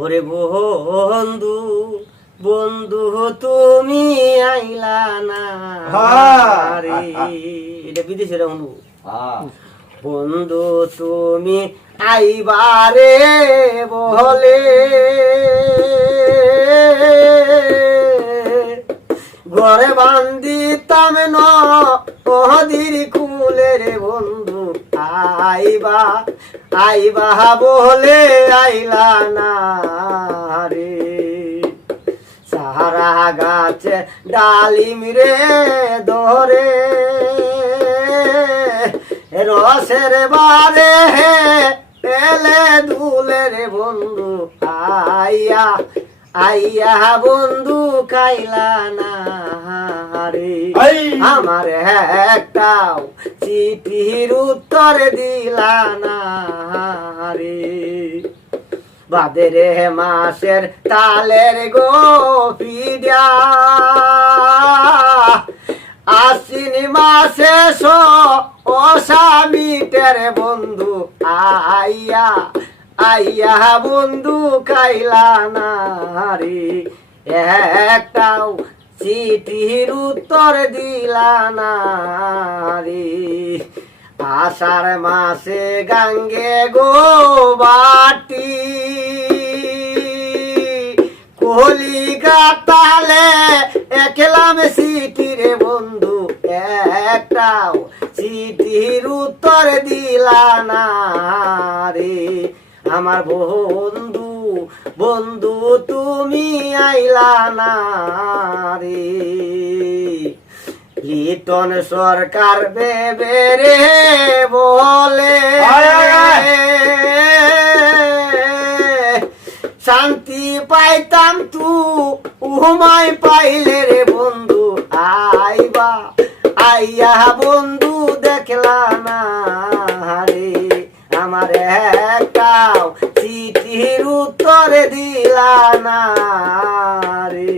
ওরে বন্ধু বন্ধু তুমি আইলা না। রে এটা বিদেশের বন্ধু। হ্যাঁ বন্ধু তুমি আইবারে বলে। ঘরে বান্দিতাম ন কহদির কুলে রে বন্ধু। আইবা আইবা বলে আইলা না রে সাহারা গাছে ডালিম রে ধরে রসের বারে পেলে দুলে রে বন্ধু আইয়া আইয়া বন্ধু খাইলা না রে। আমার একটাও চিঠির উত্তর দিলা রে। বাদের মাসের তালের গো পিডা আশ্বিন মাসে সো অসামিটের বন্ধু আইয়া আইয়া বন্ধু খাইলা না রে। একটাও চিঠির উত্তর দিলা না রে। আষাঢ় মাসে গাঙ্গে গো বাটি। তালে একলাম সিটি রে বন্ধু একটাও। চিঠির উত্তর দিলা না রে। আমার বন্ধু বন্ধু তুমি আইলা না রে লিটন সরকার বেবে রে বলে। শান্তি পাইতাম তু উমাই পাইলে রে বন্ধু আইবা আইয়া বন্ধু দেখলা না রে। আমার একটাও চিঠির উত্তর দিলা না রে।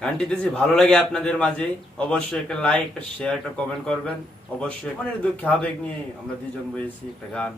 গানটি যদি ভালো লাগে আপনাদের মাঝে অবশ্যই একটা লাইক একটা শেয়ার একটা কমেন্ট করবেন। অবশ্যই মনের দুঃখ আবেগ নিয়ে আমরা দুজন বয়েছি একটা গান।